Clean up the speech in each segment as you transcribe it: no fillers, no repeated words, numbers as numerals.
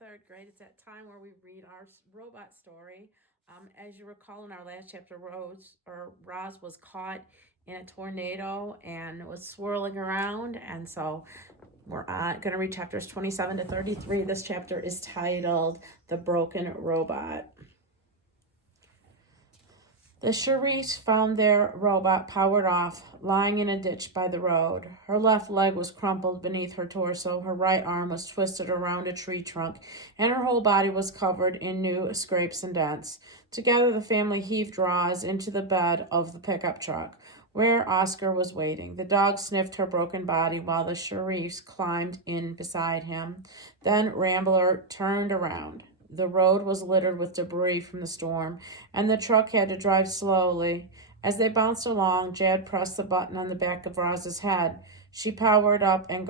third grade. It's that time where we read our robot story. As you recall, in our last chapter, Roz was caught in a tornado and was swirling around, and so we're going to read chapters 27 to 33. This chapter is titled "The Broken Robot." The Sharice found their robot powered off, lying in a ditch by the road. Her left leg was crumpled beneath her torso, her right arm was twisted around a tree trunk, and her whole body was covered in new scrapes and dents. Together, the family heaved Roz into the bed of the pickup truck, where Oscar was waiting. The dog sniffed her broken body while the Sharice climbed in beside him. Then Rambler turned around. The road was littered with debris from the storm, and the truck had to drive slowly. As they bounced along, Jad pressed the button on the back of Roz's head. She powered up and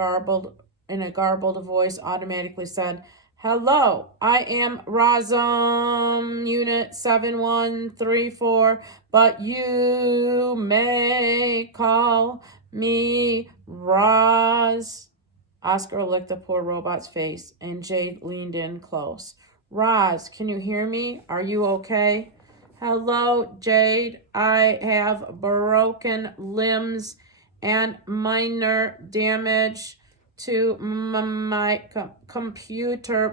in a garbled voice automatically said, "Hello, I am Rosum Unit 7134, but you may call me Roz." Oscar licked the poor robot's face, and Jade leaned in close. "Roz, can you hear me? Are you okay?" "Hello, Jade. I have broken limbs and minor damage to my computer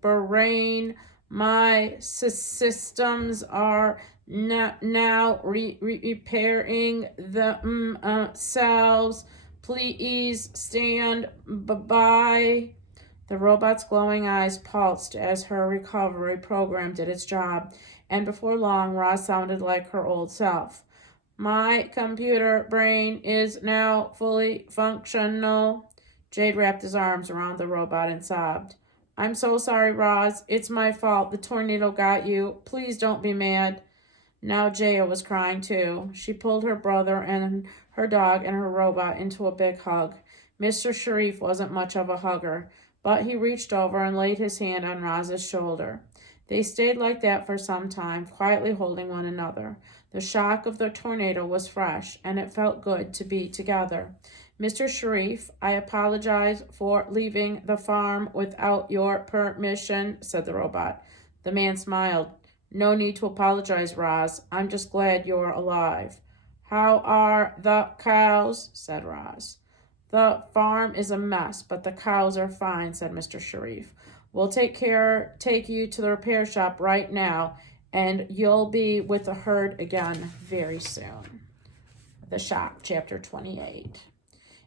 brain. My systems are now repairing themselves. Please stand by." The robot's glowing eyes pulsed as her recovery program did its job, and before long, Roz sounded like her old self. "My computer brain is now fully functional." Jade wrapped his arms around the robot and sobbed. "I'm so sorry, Roz. It's my fault. The tornado got you. Please don't be mad." Now Jaya was crying too. She pulled her brother and her dog and her robot into a big hug. Mr. Sharif wasn't much of a hugger, but he reached over and laid his hand on Roz's shoulder. They stayed like that for some time, quietly holding one another. The shock of the tornado was fresh, and it felt good to be together. "Mr. Sharif, I apologize for leaving the farm without your permission," said the robot. The man smiled. "No need to apologize, Roz. I'm just glad you're alive." "How are the cows?" said Roz. "The farm is a mess, but the cows are fine," said Mr. Sharif. "We'll take you to the repair shop right now, and you'll be with the herd again very soon." The Shop, Chapter 28.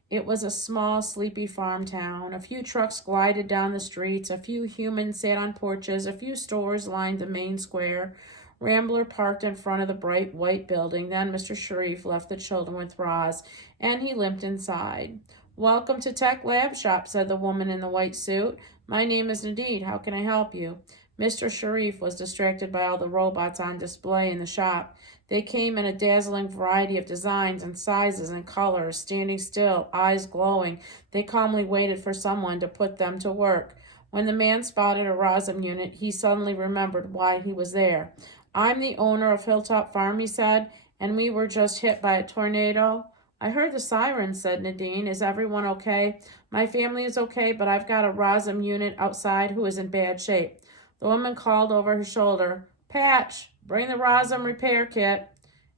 It was a small, sleepy farm town. A few trucks glided down the streets. A few humans sat on porches. A few stores lined the main square. Rambler parked in front of the bright white building. Then Mr. Sharif left the children with Roz, and he limped inside. "Welcome to Tech Lab Shop," said the woman in the white suit. "My name is Nadine. How can I help you?" Mr. Sharif was distracted by all the robots on display in the shop. They came in a dazzling variety of designs and sizes and colors. Standing still, eyes glowing, they calmly waited for someone to put them to work. When the man spotted a Rosum unit, he suddenly remembered why he was there. "I'm the owner of Hilltop Farm," he said, "and we were just hit by a tornado." "I heard the sirens," said Nadine. "Is everyone okay?" "My family is okay, but I've got a Rosum unit outside who is in bad shape." The woman called over her shoulder, "Patch, bring the Rosum repair kit."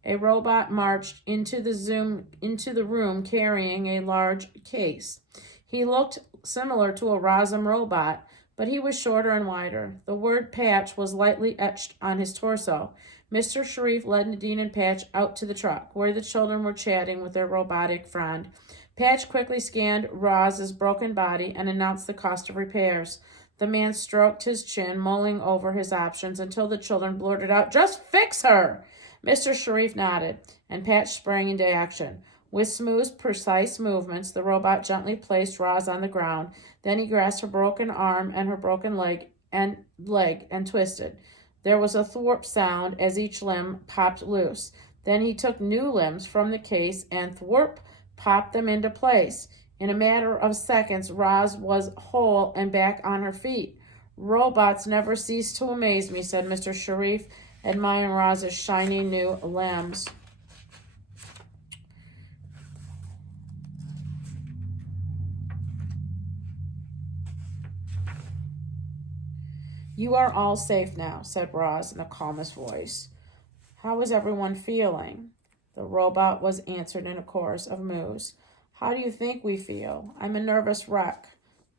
A robot marched into the room carrying a large case. He looked similar to a Rosum robot, but he was shorter and wider. The word Patch was lightly etched on his torso. Mr. Sharif led Nadine and Patch out to the truck, where the children were chatting with their robotic friend. Patch quickly scanned Roz's broken body and announced the cost of repairs. The man stroked his chin, mulling over his options until the children blurted out, "Just fix her!" Mr. Sharif nodded, and Patch sprang into action. With smooth, precise movements, the robot gently placed Roz on the ground. Then he grasped her broken arm and her broken leg and twisted. There was a thwarp sound as each limb popped loose. Then he took new limbs from the case and thwarp popped them into place. In a matter of seconds, Roz was whole and back on her feet. "Robots never cease to amaze me," said Mr. Sharif, admiring Roz's shiny new limbs. You are all safe now, said Roz in the calmest voice. How is everyone feeling? The robot was answered in a chorus of moos. How do you think we feel? I'm a nervous wreck.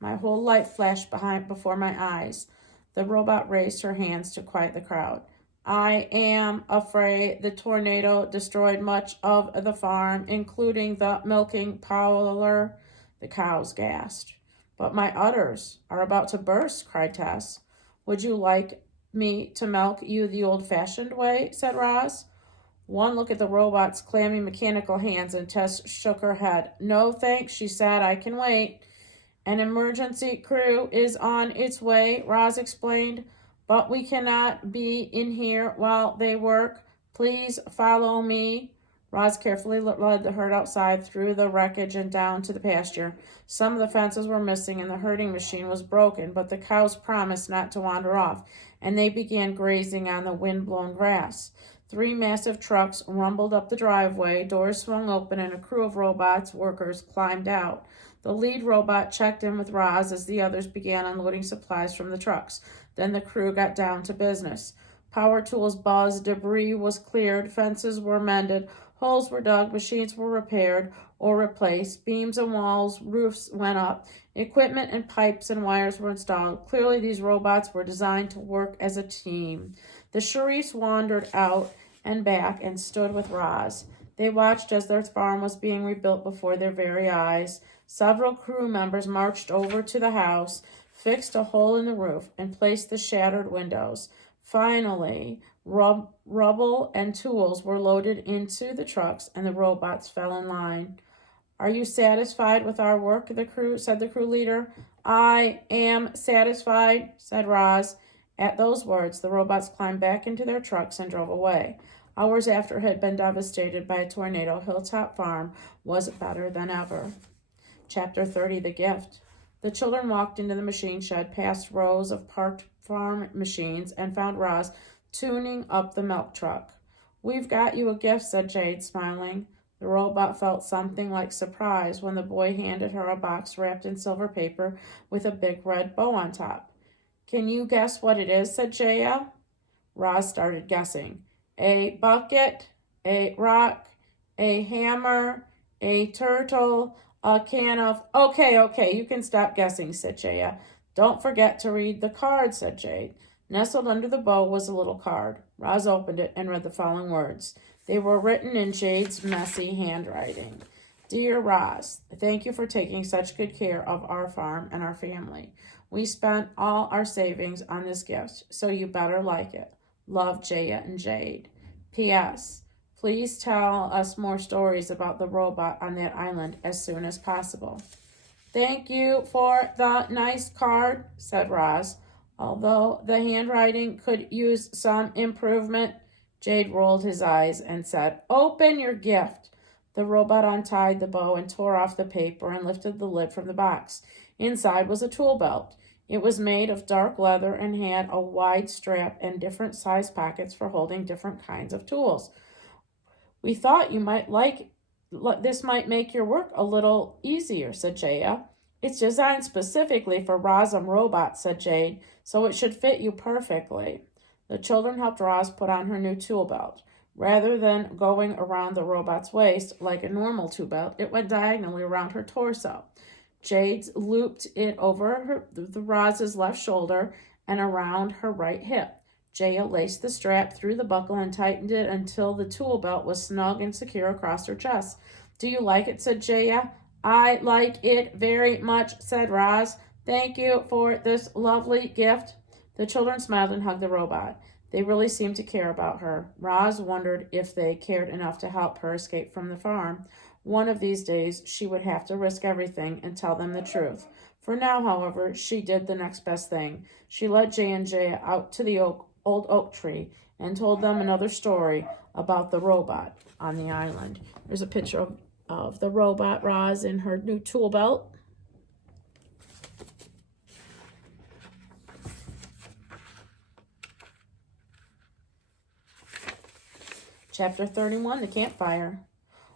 My whole life flashed before my eyes. The robot raised her hands to quiet the crowd. I am afraid the tornado destroyed much of the farm, including the milking parlor. The cows gasped. But my udders are about to burst, cried Tess. Would you like me to milk you the old-fashioned way? Said Roz. One look at the robot's clammy mechanical hands and Tess shook her head. No thanks, she said. I can wait. An emergency crew is on its way, Roz explained, but we cannot be in here while they work. Please follow me. Roz carefully led the herd outside through the wreckage and down to the pasture. Some of the fences were missing and the herding machine was broken, but the cows promised not to wander off, and they began grazing on the wind-blown grass. 3 massive trucks rumbled up the driveway, doors swung open, and a crew of robots workers climbed out. The lead robot checked in with Roz as the others began unloading supplies from the trucks. Then the crew got down to business. Power tools buzzed, debris was cleared, fences were mended, holes were dug, machines were repaired or replaced, beams and walls, roofs went up, equipment and pipes and wires were installed. Clearly, these robots were designed to work as a team. The Sharifs wandered out and back and stood with Roz. They watched as their farm was being rebuilt before their very eyes. Several crew members marched over to the house, fixed a hole in the roof, and placed the shattered windows. Finally, rubble and tools were loaded into the trucks, and the robots fell in line. Are you satisfied with our work, said the crew leader. I am satisfied, said Roz. At those words, the robots climbed back into their trucks and drove away. Hours after it had been devastated by a tornado, Hilltop Farm was better than ever. Chapter 30, The Gift. The children walked into the machine shed, past rows of parked farm machines, and found Roz tuning up the milk truck. We've got you a gift, said Jade, smiling. The robot felt something like surprise when the boy handed her a box wrapped in silver paper with a big red bow on top. Can you guess what it is, said Jaya. Roz started guessing. A bucket, a rock, a hammer, a turtle, a can of... Okay, you can stop guessing, said Jaya. Don't forget to read the card, said Jade. Nestled under the bow was a little card. Roz opened it and read the following words. They were written in Jade's messy handwriting. Dear Roz, thank you for taking such good care of our farm and our family. We spent all our savings on this gift, so you better like it. Love, Jaya and Jade. P.S. Please tell us more stories about the robot on that island as soon as possible. Thank you for the nice card, said Roz. Although the handwriting could use some improvement, Jade rolled his eyes and said, Open your gift. The robot untied the bow and tore off the paper and lifted the lid from the box. Inside was a tool belt. It was made of dark leather and had a wide strap and different size pockets for holding different kinds of tools. We thought you might this might make your work a little easier, said Jaya. It's designed specifically for Rozum robots, said Jade, so it should fit you perfectly. The children helped Roz put on her new tool belt. Rather than going around the robot's waist like a normal tool belt, it went diagonally around her torso. Jade looped it over the Roz's left shoulder and around her right hip. Jaya laced the strap through the buckle and tightened it until the tool belt was snug and secure across her chest. Do you like it, said Jaya. I like it very much, said Roz. Thank you for this lovely gift. The children smiled and hugged the robot. They really seemed to care about her. Roz wondered if they cared enough to help her escape from the farm. One of these days, she would have to risk everything and tell them the truth. For now, however, she did the next best thing. She led Jay and Jaya out to the old oak tree and told them another story about the robot on the island. There's a picture of the robot, Roz, in her new tool belt. Chapter 31, The Campfire.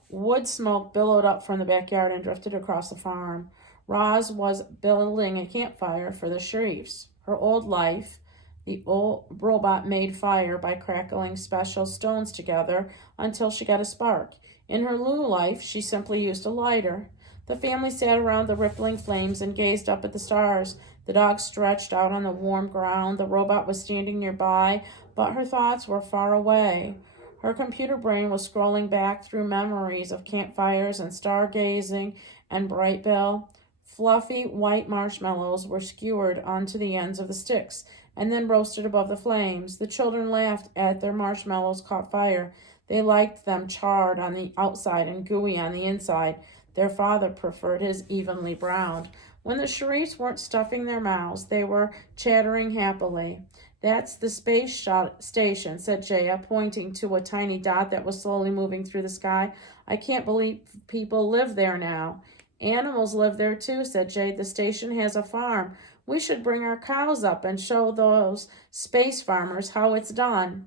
Wood smoke billowed up from the backyard and drifted across the farm. Roz was building a campfire for the Sharifs. Her old life, The old robot made fire by crackling special stones together until she got a spark. In her new life, she simply used a lighter. The family sat around the rippling flames and gazed up at the stars. The dog stretched out on the warm ground. The robot was standing nearby, but her thoughts were far away. Her computer brain was scrolling back through memories of campfires and stargazing and Bright Bill. Fluffy white marshmallows were skewered onto the ends of the sticks and then roasted above the flames. The children laughed at their marshmallows caught fire. They liked them charred on the outside and gooey on the inside. Their father preferred his evenly browned. When the Sharifs weren't stuffing their mouths, they were chattering happily. That's the space station, said Jaya, pointing to a tiny dot that was slowly moving through the sky. I can't believe people live there now. Animals live there too, said Jade. The station has a farm. We should bring our cows up and show those space farmers how it's done.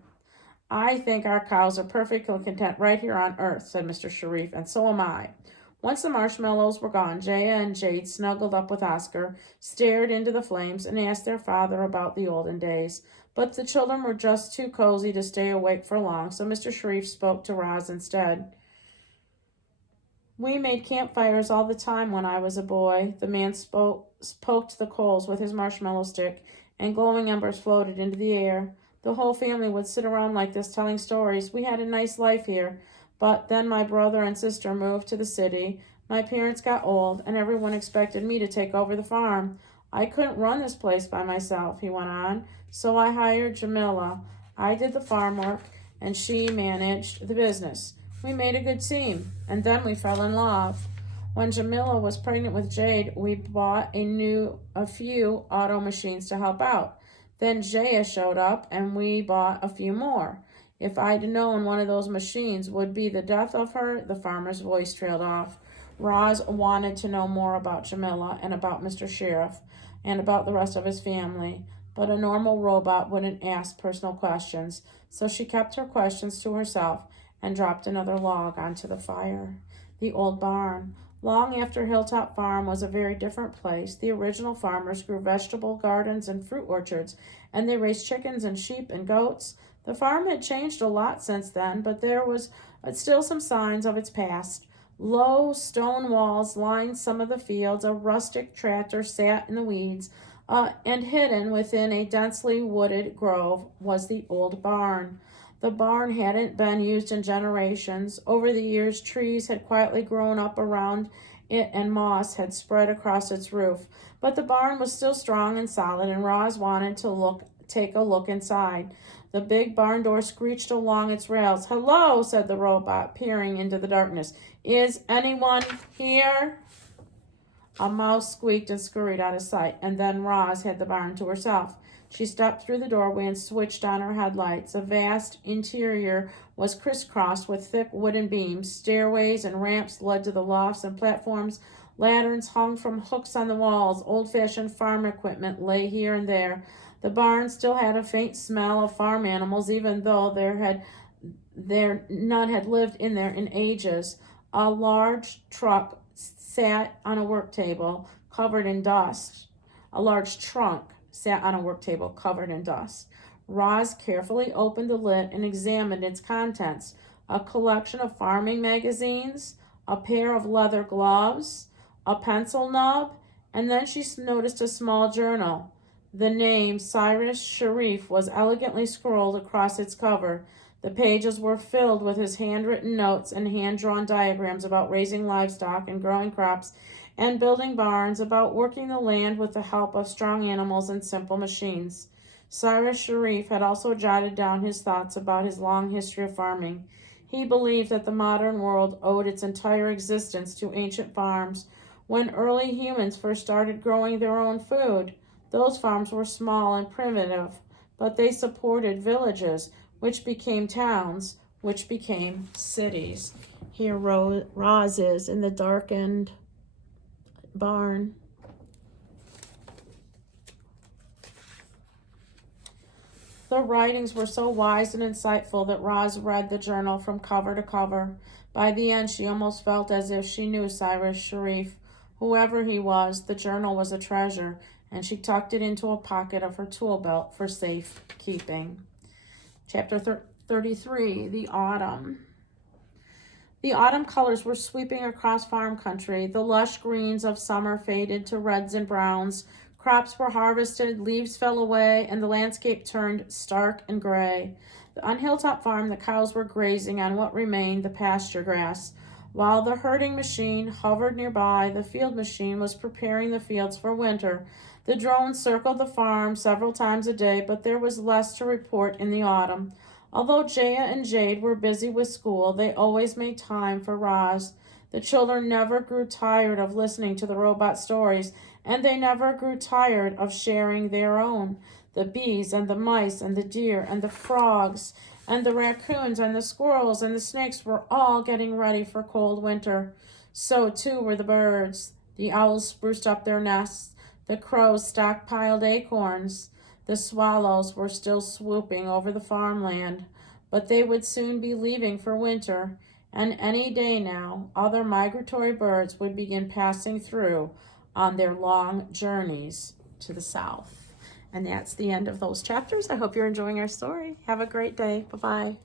I think our cows are perfectly content right here on Earth, said Mr. Sharif, and so am I. Once the marshmallows were gone, Jaya and Jade snuggled up with Oscar, stared into the flames, and asked their father about the olden days. But the children were just too cozy to stay awake for long, so Mr. Sharif spoke to Roz instead. We made campfires all the time when I was a boy. The man poked the coals with his marshmallow stick, and glowing embers floated into the air. The whole family would sit around like this telling stories. We had a nice life here. But then my brother and sister moved to the city. My parents got old, and everyone expected me to take over the farm. I couldn't run this place by myself, he went on, so I hired Jamila. I did the farm work, and she managed the business. We made a good team, and then we fell in love. When Jamila was pregnant with Jade, we bought a few auto machines to help out. Then Jaya showed up, and we bought a few more. If I'd known one of those machines would be the death of her, the farmer's voice trailed off. Roz wanted to know more about Jamila and about Mr. Sharif and about the rest of his family, but a normal robot wouldn't ask personal questions, so she kept her questions to herself and dropped another log onto the fire. The old barn. Long after Hilltop Farm was a very different place, the original farmers grew vegetable gardens and fruit orchards, and they raised chickens and sheep and goats. The farm had changed a lot since then, but there was still some signs of its past. Low stone walls lined some of the fields. A rustic tractor sat in the weeds, and hidden within a densely wooded grove was the old barn. The barn hadn't been used in generations. Over the years, trees had quietly grown up around it and moss had spread across its roof. But the barn was still strong and solid, and Roz wanted to take a look inside. The big barn door screeched along its rails. Hello, said the robot, peering into the darkness. Is anyone here? A mouse squeaked and scurried out of sight, and then Roz had the barn to herself. She stepped through the doorway and switched on her headlights. The vast interior was crisscrossed with thick wooden beams. Stairways and ramps led to the lofts and platforms. Lanterns hung from hooks on the walls. Old-fashioned farm equipment lay here and there. The barn still had a faint smell of farm animals, even though none had lived in there in ages. A large truck sat on a work table covered in dust. A large trunk sat on a work table covered in dust. Roz carefully opened the lid and examined its contents. A collection of farming magazines, a pair of leather gloves, a pencil nub, and then she noticed a small journal. The name Cyrus Sharif was elegantly scrolled across its cover. The pages were filled with his handwritten notes and hand-drawn diagrams about raising livestock and growing crops and building barns, about working the land with the help of strong animals and simple machines. Cyrus Sharif had also jotted down his thoughts about his long history of farming. He believed that the modern world owed its entire existence to ancient farms. When early humans first started growing their own food, those farms were small and primitive, but they supported villages, which became towns, which became cities. Here Roz is in the darkened barn. The writings were so wise and insightful that Roz read the journal from cover to cover. By the end, she almost felt as if she knew Cyrus Sharif. Whoever he was, the journal was a treasure, and she tucked it into a pocket of her tool belt for safekeeping. Chapter 33, The Autumn. The autumn colors were sweeping across farm country. The lush greens of summer faded to reds and browns. Crops were harvested, leaves fell away, and the landscape turned stark and gray. On Hilltop Farm, the cows were grazing on what remained the pasture grass. While the herding machine hovered nearby, the field machine was preparing the fields for winter. The drones circled the farm several times a day, but there was less to report in the autumn. Although Jaya and Jade were busy with school, they always made time for Roz. The children never grew tired of listening to the robot stories, and they never grew tired of sharing their own. The bees and the mice and the deer and the frogs and the raccoons and the squirrels and the snakes were all getting ready for cold winter. So too were the birds. The owls spruced up their nests. The crows stockpiled acorns. The swallows were still swooping over the farmland, but they would soon be leaving for winter, and any day now, other migratory birds would begin passing through on their long journeys to the south. And that's the end of those chapters. I hope you're enjoying our story. Have a great day. Bye-bye.